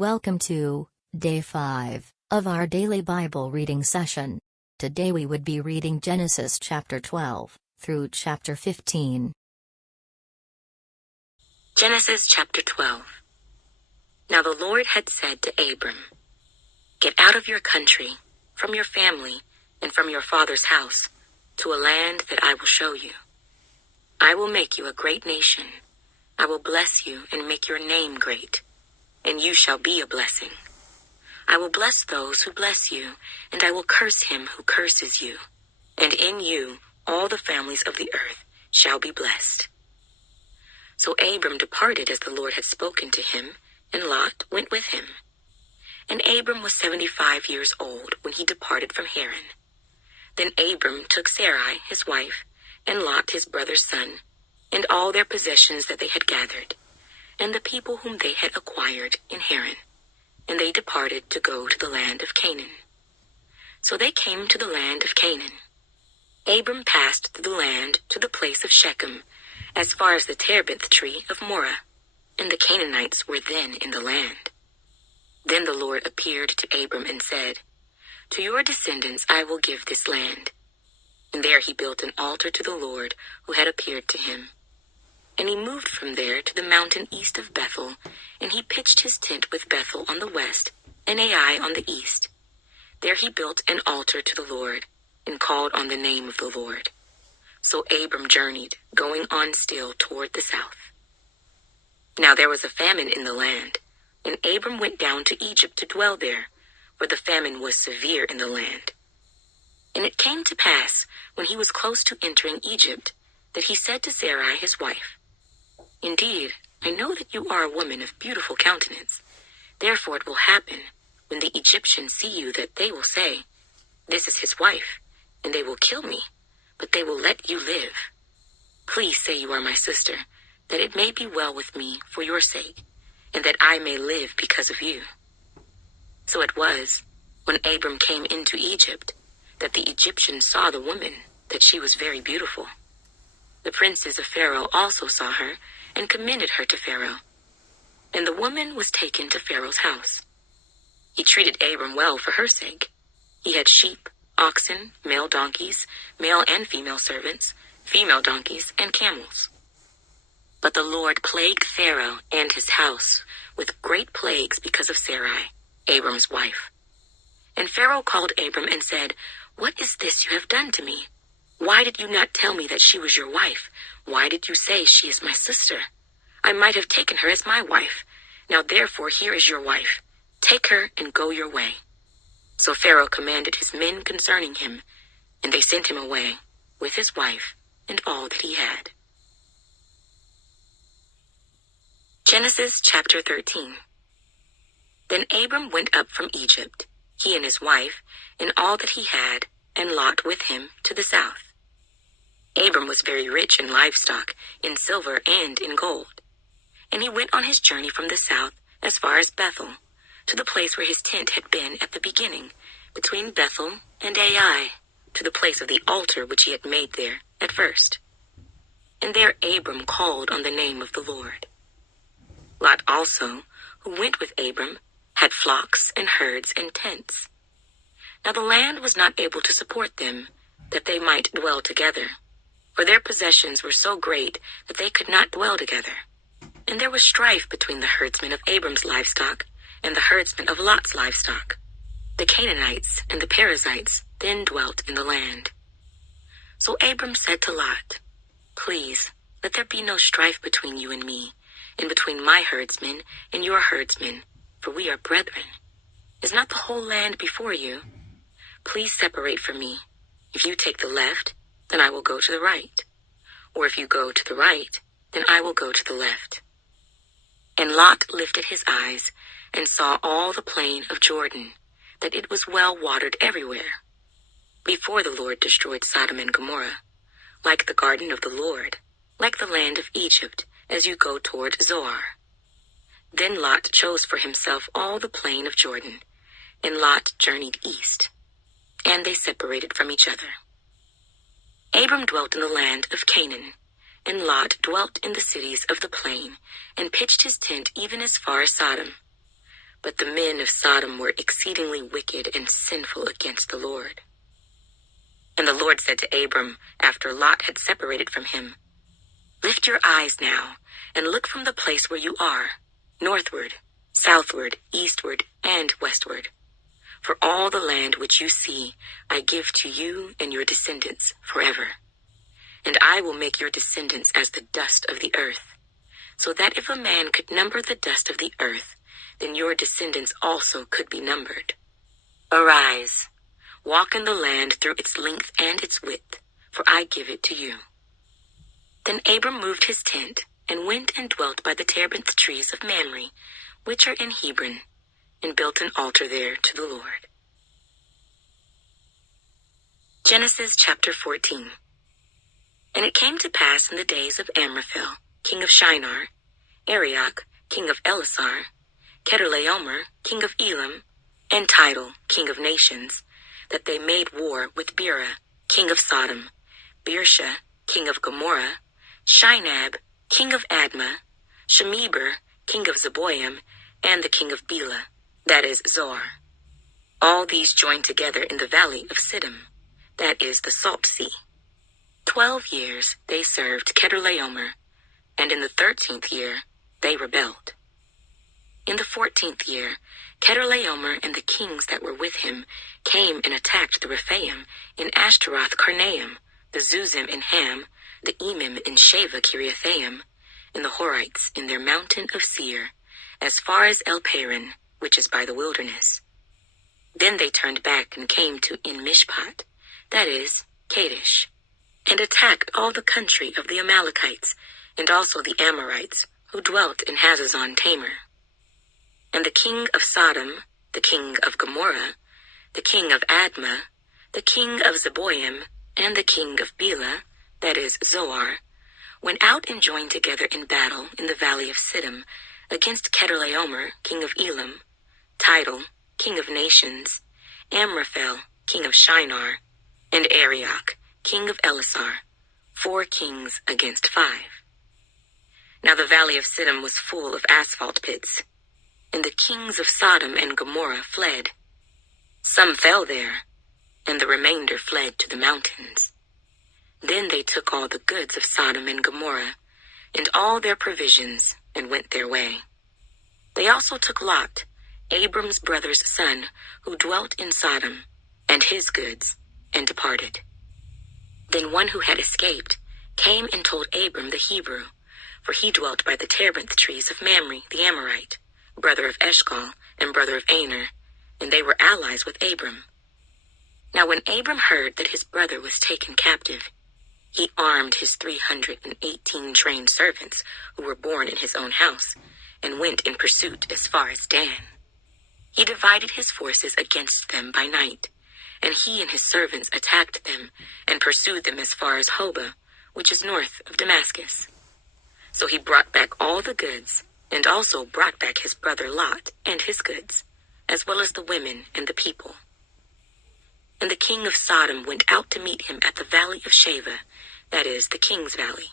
Welcome to Day 5 of our daily Bible reading session. Today we would be reading Genesis chapter 12 through chapter 15. Genesis chapter 12. Now the Lord had said to Abram, "Get out of your country, from your family, and from your father's house, to a land that I will show you. I will make you a great nation. I will bless you and make your name great, and you shall be a blessing. I will bless those who bless you, and I will curse him who curses you. And in you all the families of the earth shall be blessed." So Abram departed as the Lord had spoken to him, and Lot went with him. And Abram was 75 years old when he departed from Haran. Then Abram took Sarai his wife, and Lot his brother's son, and all their possessions that they had gathered, and the people whom they had acquired in Haran, and they departed to go to the land of Canaan. So they came to the land of Canaan. Abram passed through the land to the place of Shechem, as far as the terebinth tree of Moreh, and the Canaanites were then in the land. Then the Lord appeared to Abram and said, "To your descendants I will give this land." And there he built an altar to the Lord who had appeared to him. And he moved from there to the mountain east of Bethel, and he pitched his tent with Bethel on the west, and Ai on the east. There he built an altar to the Lord, and called on the name of the Lord. So Abram journeyed, going on still toward the south. Now there was a famine in the land, and Abram went down to Egypt to dwell there, for the famine was severe in the land. And it came to pass, when he was close to entering Egypt, that he said to Sarai his wife, "Indeed, I know that you are a woman of beautiful countenance. Therefore it will happen, when the Egyptians see you, that they will say, 'This is his wife,' and they will kill me, but they will let you live. Please say you are my sister, that it may be well with me for your sake, and that I may live because of you." So it was, when Abram came into Egypt, that the Egyptians saw the woman, that she was very beautiful. The princes of Pharaoh also saw her, and commended her to Pharaoh. And the woman was taken to Pharaoh's house. He treated Abram well for her sake. He had sheep, oxen, male donkeys, male and female servants, female donkeys, and camels. But the Lord plagued Pharaoh and his house with great plagues because of Sarai, Abram's wife. And Pharaoh called Abram and said, "What is this you have done to me? Why did you not tell me that she was your wife? Why did you say she is my sister? I might have taken her as my wife. Now therefore here is your wife. Take her and go your way." So Pharaoh commanded his men concerning him, and they sent him away with his wife and all that he had. Genesis chapter 13. Then Abram went up from Egypt, he and his wife, and all that he had, and Lot with him, to the south. Abram was very rich in livestock, in silver and in gold. And he went on his journey from the south as far as Bethel, to the place where his tent had been at the beginning, between Bethel and Ai, to the place of the altar which he had made there at first. And there Abram called on the name of the Lord. Lot also, who went with Abram, had flocks and herds and tents. Now the land was not able to support them, that they might dwell together, for their possessions were so great that they could not dwell together. And there was strife between the herdsmen of Abram's livestock and the herdsmen of Lot's livestock. The Canaanites and the Perizzites then dwelt in the land. So Abram said to Lot, "Please, let there be no strife between you and me, and between my herdsmen and your herdsmen, for we are brethren. Is not the whole land before you? Please separate from me. If you take the left, then I will go to the right. Or if you go to the right, then I will go to the left." And Lot lifted his eyes and saw all the plain of Jordan, that it was well watered everywhere, before the Lord destroyed Sodom and Gomorrah, like the garden of the Lord, like the land of Egypt, as you go toward Zoar. Then Lot chose for himself all the plain of Jordan, and Lot journeyed east, and they separated from each other. Abram dwelt in the land of Canaan, and Lot dwelt in the cities of the plain, and pitched his tent even as far as Sodom. But the men of Sodom were exceedingly wicked and sinful against the Lord. And the Lord said to Abram, after Lot had separated from him, "Lift your eyes now, and look from the place where you are, northward, southward, eastward, and westward. For all the land which you see, I give to you and your descendants forever. And I will make your descendants as the dust of the earth, so that if a man could number the dust of the earth, then your descendants also could be numbered. Arise, walk in the land through its length and its width, for I give it to you." Then Abram moved his tent, and went and dwelt by the terebinth trees of Mamre, which are in Hebron, and built an altar there to the Lord. Genesis chapter 14. And it came to pass in the days of Amraphel, king of Shinar, Arioch, king of Elasar, Chedorlaomer, king of Elam, and Tidal, king of nations, that they made war with Bera, king of Sodom, Birsha, king of Gomorrah, Shinab, king of Admah, Shemeber, king of Zeboim, and the king of Bela, that is Zoar. All these joined together in the valley of Siddim, that is the Salt Sea. 12 years they served Chedorlaomer, and in the 13th year they rebelled. In the 14th year, Chedorlaomer and the kings that were with him came and attacked the Rephaim in Ashtaroth Karnaim, the Zuzim in Ham, the Emim in Sheva Kiriathaim, and the Horites in their mountain of Seir, as far as El Paran, which is by the wilderness. Then they turned back and came to En Mishpat, that is, Kadesh, and attacked all the country of the Amalekites, and also the Amorites, who dwelt in Hazazon Tamar. And the king of Sodom, the king of Gomorrah, the king of Admah, the king of Zeboim, and the king of Bela, that is Zoar, went out and joined together in battle in the valley of Siddim against Chedorlaomer, king of Elam, Tidal, king of nations, Amraphel, king of Shinar, and Arioch, king of Elasar, 4 kings against 5. Now the valley of Siddim was full of asphalt pits, and the kings of Sodom and Gomorrah fled. Some fell there, and the remainder fled to the mountains. Then they took all the goods of Sodom and Gomorrah, and all their provisions, and went their way. They also took Lot, Abram's brother's son, who dwelt in Sodom, and his goods, and departed. Then one who had escaped came and told Abram the Hebrew, for he dwelt by the terebinth trees of Mamre the Amorite, brother of Eshcol, and brother of Aner, and they were allies with Abram. Now when Abram heard that his brother was taken captive, he armed his 318 trained servants who were born in his own house, and went in pursuit as far as Dan. He divided his forces against them by night, and he and his servants attacked them, and pursued them as far as Hobah, which is north of Damascus. So he brought back all the goods, and also brought back his brother Lot and his goods, as well as the women and the people. And the king of Sodom went out to meet him at the valley of Sheva, that is, the king's valley,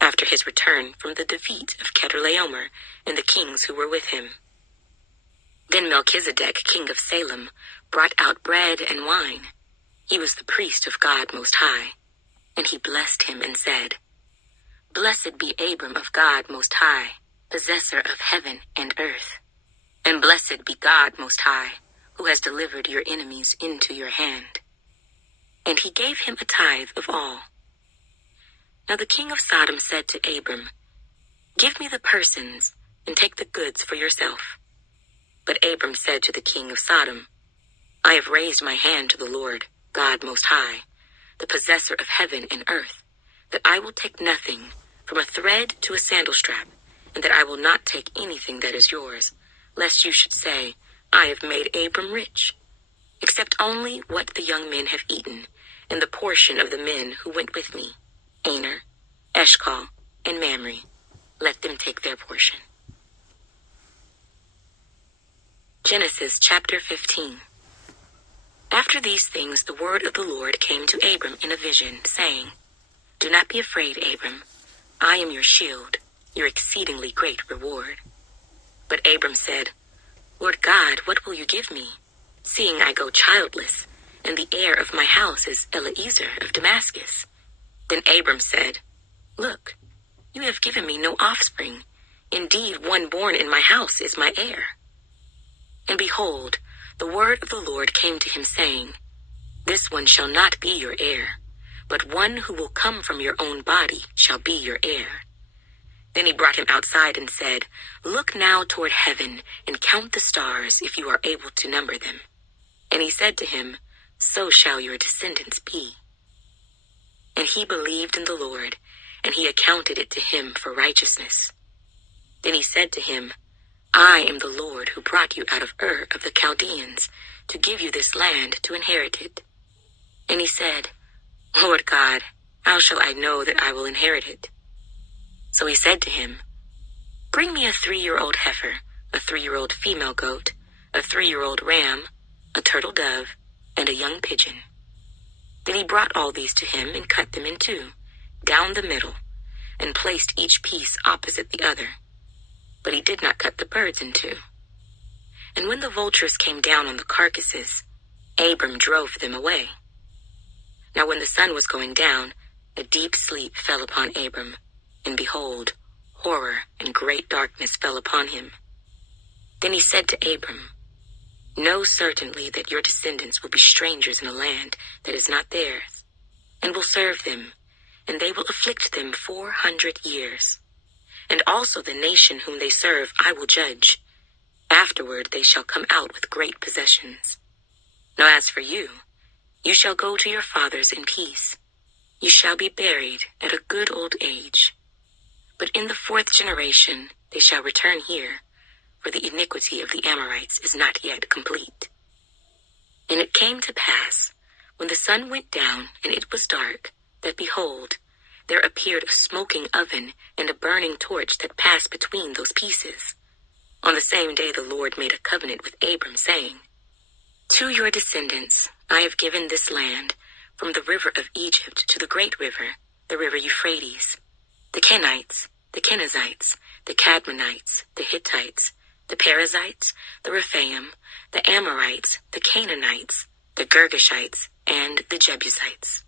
after his return from the defeat of Chedorlaomer and the kings who were with him. Then Melchizedek, king of Salem, brought out bread and wine. He was the priest of God Most High, and he blessed him and said, "Blessed be Abram of God Most High, possessor of heaven and earth. And blessed be God Most High, who has delivered your enemies into your hand." And he gave him a tithe of all. Now the king of Sodom said to Abram, "Give me the persons, and take the goods for yourself." But Abram said to the king of Sodom, "I have raised my hand to the Lord, God Most High, the possessor of heaven and earth, that I will take nothing, from a thread to a sandal strap, and that I will not take anything that is yours, lest you should say, I have made Abram rich, except only what the young men have eaten, and the portion of the men who went with me, Aner, Eshcol, and Mamre. Let them take their portion." Genesis chapter 15. After these things the word of the Lord came to Abram in a vision, saying, "Do not be afraid, Abram. I am your shield, your exceedingly great reward." But Abram said, Lord God, what will you give me, seeing I go childless, and the heir of my house is Eliezer of Damascus?" Then Abram said, "Look, you have given me no offspring. Indeed, one born in my house is my heir." And behold, the word of the Lord came to him, saying, "This one shall not be your heir, but one who will come from your own body shall be your heir." Then he brought him outside and said, "Look now toward heaven and count the stars if you are able to number them." And he said to him, "So shall your descendants be." And he believed in the Lord, and he accounted it to him for righteousness. Then he said to him, "I am the Lord who brought you out of Ur of the Chaldeans to give you this land to inherit it." And he said, "Lord God, how shall I know that I will inherit it?" So he said to him, "Bring me a 3-year-old heifer, a 3-year-old female goat, a 3-year-old ram, a turtle dove, and a young pigeon." Then he brought all these to him and cut them in two, down the middle, and placed each piece opposite the other. But he did not cut the birds in two. And when the vultures came down on the carcasses, Abram drove them away. Now when the sun was going down, a deep sleep fell upon Abram, and behold, horror and great darkness fell upon him. Then he said to Abram, "Know certainly that your descendants will be strangers in a land that is not theirs, and will serve them, and they will afflict them 400 years. And also the nation whom they serve I will judge. Afterward they shall come out with great possessions. Now as for you, you shall go to your fathers in peace. You shall be buried at a good old age. But in the 4th generation they shall return here, for the iniquity of the Amorites is not yet complete." And it came to pass, when the sun went down and it was dark, that behold, there appeared a smoking oven and a burning torch that passed between those pieces. On the same day the Lord made a covenant with Abram, saying, "To your descendants I have given this land, from the river of Egypt to the great river, the river Euphrates, the Kenites, the Kenizzites, the Cadmonites, the Hittites, the Perizzites, the Rephaim, the Amorites, the Canaanites, the Girgashites, and the Jebusites."